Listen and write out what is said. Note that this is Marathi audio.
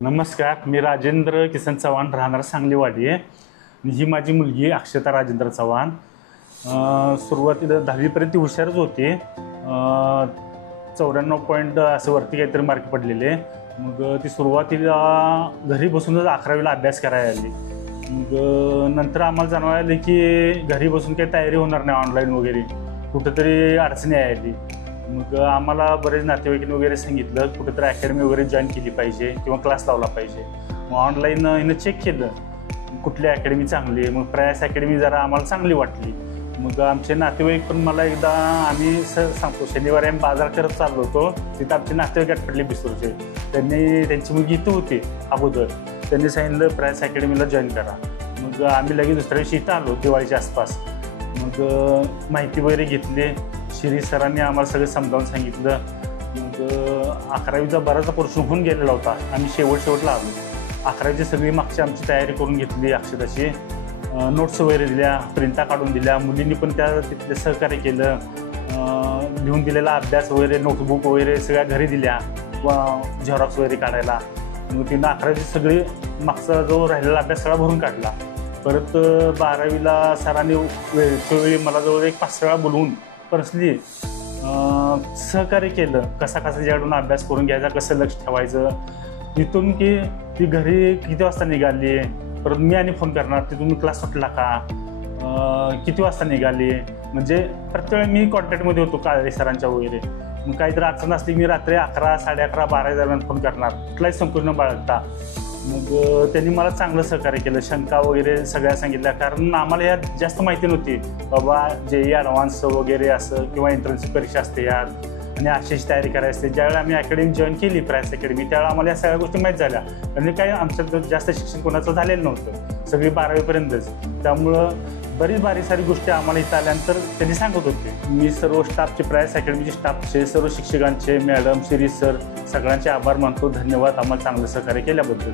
नमस्कार, मी राजेंद्र किसन चव्हाण, राहणार सांगलीवाडी आहे. ही माझी मुलगी अक्षता राजेंद्र चव्हाण. सुरुवातीला 10वीपर्यंत हुशारच होती. 94 पॉईंट असं वरती काहीतरी मार्क पडलेले. मग ती सुरुवातीला घरी बसूनच 11वीला अभ्यास करायला आली. मग नंतर आम्हाला जाणवायला की घरी बसून काही तयारी होणार नाही, ऑनलाईन वगैरे कुठंतरी अडचणी आली. मग आम्हाला बरेच नातेवाईकांनी वगैरे सांगितलं कुठेतरी अकॅडमी वगैरे जॉईन केली पाहिजे किंवा क्लास लावला पाहिजे. मग ऑनलाईन हिनं चेक केलं कुठली अकॅडमी चांगली आहे. मग प्रयास अकॅडमी जरा आम्हाला चांगली वाटली. मग आमचे नातेवाईक पण मला एकदा आम्ही सांगतो शनिवारी आम्ही बाजार करत चाललो होतो. तिथं आमचे नातेवाईक पडले बिसूरचे. त्यांची मुलगी इथं होती अगोदर. त्यांनी सांगितलं प्रयास अकॅडमीला जॉईन करा. मग आम्ही लगेच दुसऱ्या दिवशी इथं आलो दिवाळीच्या आसपास. मग माहिती वगैरे घेतली. शिरी सरांनी आम्हाला सगळं समजावून सांगितलं. मग 11वीचा बराचसा पोर्शन होऊन गेलेला होता. आम्ही शेवटला आलो. 11वीची सगळी मागची आमची तयारी करून घेतली. अक्षताची नोट्स वगैरे दिल्या, प्रिंटा काढून दिल्या. मुलींनी पण तिथले सहकार्य केलं. लिहून दिलेला अभ्यास वगैरे, नोटबुक वगैरे सगळ्या घरी दिल्या व झेरॉक्स वगैरे काढायला. मग तिनं 11वीची सगळी मागचा जो राहिलेला अभ्यास सगळा भरून काढला. परत 12वीला सरांनी वेळोवेळी मला जवळ एक 5 वेळा बोलवून पर्सनली सहकार्य केलं. कसा ज्याकडून अभ्यास करून घ्यायचा, कसं लक्ष ठेवायचं. तिथून की ती घरी किती वाजता निघाली, परत मी आणि फोन करणार तिथून क्लास सुटला का, किती वाजता निघाली. म्हणजे प्रत्येक वेळी मी कॉन्टॅक्टमध्ये होतो काळे सरांच्या वगैरे. मग काहीतरी अडचण असली मी रात्री 11, 11:30, 12 दरम्यान फोन करणार, कुठलाही संपूर्ण बाळगता. मग त्यांनी मला चांगलं सहकार्य केलं. शंका वगैरे सगळ्या सांगितल्या, कारण आम्हाला यात जास्त माहिती नव्हती. बाबा JEE ॲडव्हान्स वगैरे असं किंवा एंट्रन्सची परीक्षा असते यात आणि अशीच तयारी करायची असते. ज्यावेळेला आम्ही अकॅडमी जॉईन केली प्रयास अकॅडमी, त्यावेळेला आम्हाला या सगळ्या गोष्टी माहीत झाल्या. आणि काही आमच्यात जास्त शिक्षण कोणाचं झालेलं नव्हतं, सगळी 12वीपर्यंतच. त्यामुळं बरीच सारी गोष्टी आम्हाला इथं आल्यानंतर त्यांनी सांगत होते. मी सर्व स्टाफचे, प्रयास अकॅडमीचे स्टाफचे, सर्व शिक्षकांचे, मॅडम, शिरीष सर, सगळ्यांचे आभार मानतो. धन्यवाद आम्हाला चांगलं सहकार्य केल्याबद्दल.